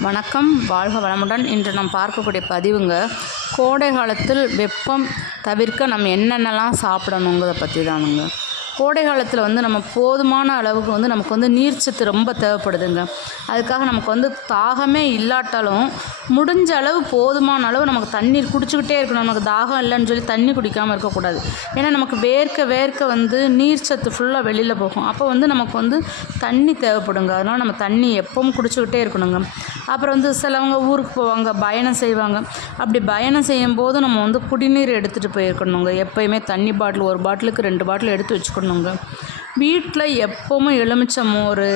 வணக்கம். வாழ்க வளமுடன். இன்று நாம் பார்க்கக்கூடிய பதிவுங்க கோடை காலத்தில் வெப்பம் தவிர்க்க நம்ம என்னென்னலாம் சாப்பிடணுங்கிறத பற்றி தானுங்க கோடை காலத்தில் வந்து நம்ம போதுமான அளவுக்கு வந்து நமக்கு வந்து நீர்ச்சத்து ரொம்ப தேவைப்படுதுங்க. அதுக்காக நமக்கு வந்து தாகமே இல்லாட்டாலும் முடிஞ்ச அளவு போதுமான அளவு நமக்கு தண்ணீர் குடிச்சுக்கிட்டே இருக்கணும். நமக்கு தாகம் இல்லைன்னு சொல்லி தண்ணி குடிக்காமல் இருக்கக்கூடாது. ஏன்னா நமக்கு வேர்க்க வேர்க்க வந்து நீர்ச்சத்து ஃபுல்லாக வெளியில் போகும். அப்போ வந்து நமக்கு வந்து தண்ணி தேவைப்படுங்க. அதனால் நம்ம தண்ணி எப்பவும் குடிச்சுக்கிட்டே இருக்கணுங்க. அப்புறம் வந்து சிலவங்க ஊருக்கு போவாங்க பயணம் செய்வாங்க. அப்படி பயணம் செய்யும் போது நம்ம வந்து குடிநீர் எடுத்துகிட்டு போயிருக்கணுங்க. எப்பயுமே தண்ணி பாட்டில் ஒரு பாட்டிலுக்கு ரெண்டு பாட்டில் எடுத்து வச்சுக்கணுங்க வீட்டில் எப்போவும் எலுமிச்சை மோர்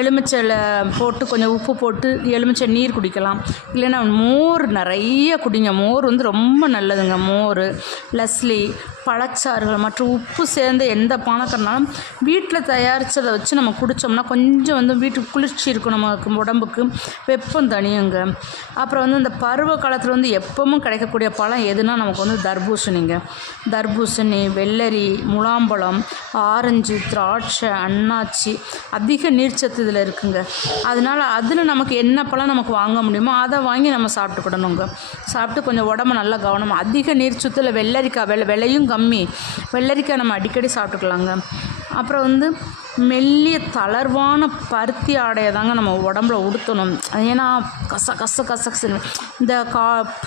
எலுமிச்சையில் போட்டு கொஞ்சம் உப்பு போட்டு எலுமிச்சை நீர் குடிக்கலாம். இல்லைன்னா மோர் நிறைய குடிங்க. மோர் வந்து ரொம்ப நல்லதுங்க. மோர் லஸ்லி பழச்சாறுகள் மற்றும் உப்பு சேர்ந்த எந்த பானக்கறனாலும் வீட்டில் தயாரித்ததை வச்சு நம்ம குடித்தோம்னா கொஞ்சம் வந்து வீட்டுக்கு குளிர்ச்சி இருக்கும் நமக்கு உடம்புக்கு. வெப்பம் தனியுங்க அப்புறம் வந்து இந்த பருவ காலத்தில் வந்து எப்பவும் கிடைக்கக்கூடிய பழம் எதுனா நமக்கு வந்து தர்பூசணிங்க. தர்பூசணி வெள்ளரி முலாம்பழம் ஆரஞ்சு திராட்சை அன்னாச்சி அதிக நீர்ச்சத்து இதில் இருக்குங்க. அதனால் அதில் நமக்கு என்ன பழம் நமக்கு வாங்க முடியுமோ அதை வாங்கி நம்ம சாப்பிட்டுக்கிடணுங்க. சாப்பிட்டு கொஞ்சம் உடம்பு நல்லா கவனமாக அதிக நீர்ச்சத்தில் வெள்ளரிக்காய் வெள்ளை விலையும் கம்மி. வெள்ளரிக்காய் நம்ம அடிக்கடி சாப்பிட்டுக்கலாங்க. அப்புறம் வந்து மெல்லிய தளர்வான பருத்தி ஆடையை தாங்க நம்ம உடம்புல உடுத்தணும். அது ஏன்னா கச கச கச கசன்னு இந்த கா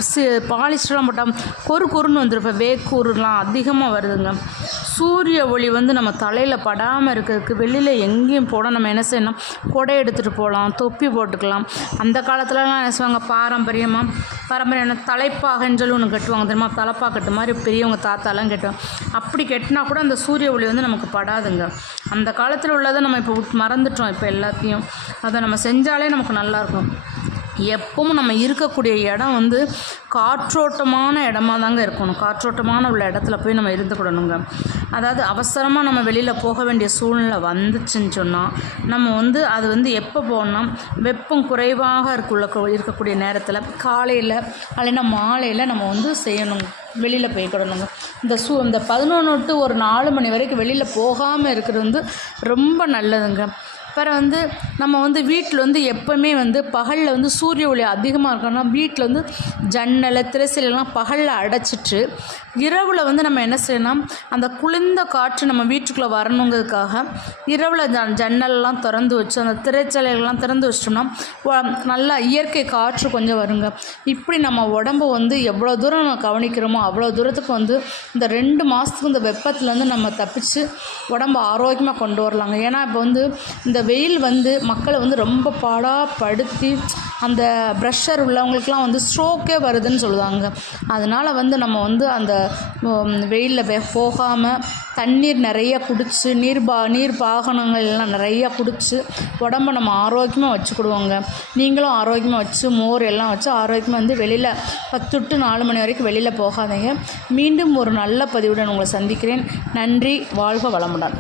சி பாலிஸ்டர்லாம் போட்டால் கொரு கொருன்னு வந்துருப்பேன் வேக்கூறுலாம் அதிகமாக வருதுங்க. சூரிய ஒளி வந்து நம்ம தலையில் படாமல் இருக்கிறதுக்கு வெளியில் எங்கேயும் போட நம்ம என்ன செய்யணும்? கொடை எடுத்துகிட்டு போகலாம் தொப்பி போட்டுக்கலாம். அந்த காலத்துலலாம் என்ன செய்வாங்க? பாரம்பரியமாக பாரம்பரியம் தலைப்பாகன்னு சொல்லி ஒன்று கட்டுவாங்க. தெரியுமா? தலைப்பா கட்டு மாதிரி பெரியவங்க தாத்தாலாம் கட்டுவாங்க. அப்படி கட்டினா கூட அந்த சூரிய ஒளி வந்து நமக்கு படாதுங்க. அந்த காலத்தில் உள்ளதை நம்ம இப்போ மறந்துட்டோம் இப்போ எல்லாத்தையும். அதை நம்ம செஞ்சாலே நமக்கு நல்லாயிருக்கும் எப்பவும் நம்ம இருக்கக்கூடிய இடம் வந்து காற்றோட்டமான இடமா தாங்க இருக்கணும். காற்றோட்டமான உள்ள இடத்துல போய் நம்ம இருந்துக்கிடணுங்க. அதாவது அவசரமாக நம்ம வெளியில் போக வேண்டிய சூழ்நிலை வந்துச்சுன்னு சொன்னால் நம்ம வந்து அது வந்து எப்போ போனால் வெப்பம் குறைவாக இருக்குள்ள இருக்கக்கூடிய நேரத்தில் காலையில் இல்லைன்னா மாலையில் நம்ம வந்து செய்யணுங்க. வெளியில் போய்க்கிடணுங்க இந்த சூ இந்த பதினொன்று டு ஒரு நாலு மணி வரைக்கும் வெளியில் போகாமல் இருக்கிறது வந்து ரொம்ப நல்லதுங்க. அப்புறம் வந்து நம்ம வந்து வீட்டில் வந்து எப்போவுமே வந்து பகலில் வந்து சூரிய ஒளி அதிகமாக இருக்கணும்னா வீட்டில் வந்து ஜன்னலை திரைசீலாம் பகலில் அடைச்சிட்டு இரவில் வந்து நம்ம என்ன செய்யணும் அந்த குளிர்ந்த காற்று நம்ம வீட்டுக்குள்ளே வரணுங்கிறதுக்காக இரவில் ஜ ஜன்னல்லாம் திறந்து வச்சு அந்த திரைச்சலைகள்லாம் திறந்து வச்சிட்டோம்னா நல்லா இயற்கை காற்று கொஞ்சம் வருங்க. இப்படி நம்ம உடம்பு வந்து எவ்வளோ தூரம் நம்ம கவனிக்கிறோமோ அவ்வளோ தூரத்துக்கு வந்து இந்த ரெண்டு மாதத்துக்கு இந்த வெப்பத்துலேருந்து நம்ம தப்பிச்சு உடம்பு ஆரோக்கியமாக கொண்டு வரலாங்க. ஏன்னா இப்போ வந்து இந்த வெயில் வந்து மக்களை வந்து ரொம்ப பாடாப்படுத்தி அந்த ப்ரெஷர் உள்ளவங்களுக்குலாம் வந்து ஸ்ட்ரோக்கே வருதுன்னு சொல்லுவாங்க. அதனால் வந்து நம்ம வந்து அந்த வெயிலில் போகாமல் தண்ணீர் நிறைய குடிச்சு நீர் பா நீர் பாகனங்கள் எல்லாம் நிறைய குடிச்சு உடம்ப நம்ம ஆரோக்கியமாக வச்சுக்கிடுவோங்க. நீங்களும் ஆரோக்கியமாக வச்சு மோர் எல்லாம் வச்சு ஆரோக்கியமாக வந்து வெளியில் பத்து டு நாலு மணி வரைக்கும் வெளியில் போகாதீங்க. மீண்டும் ஒரு நல்ல பதிவுடன் உங்களை சந்திக்கிறேன். நன்றி வாழ்க வளமுடன்.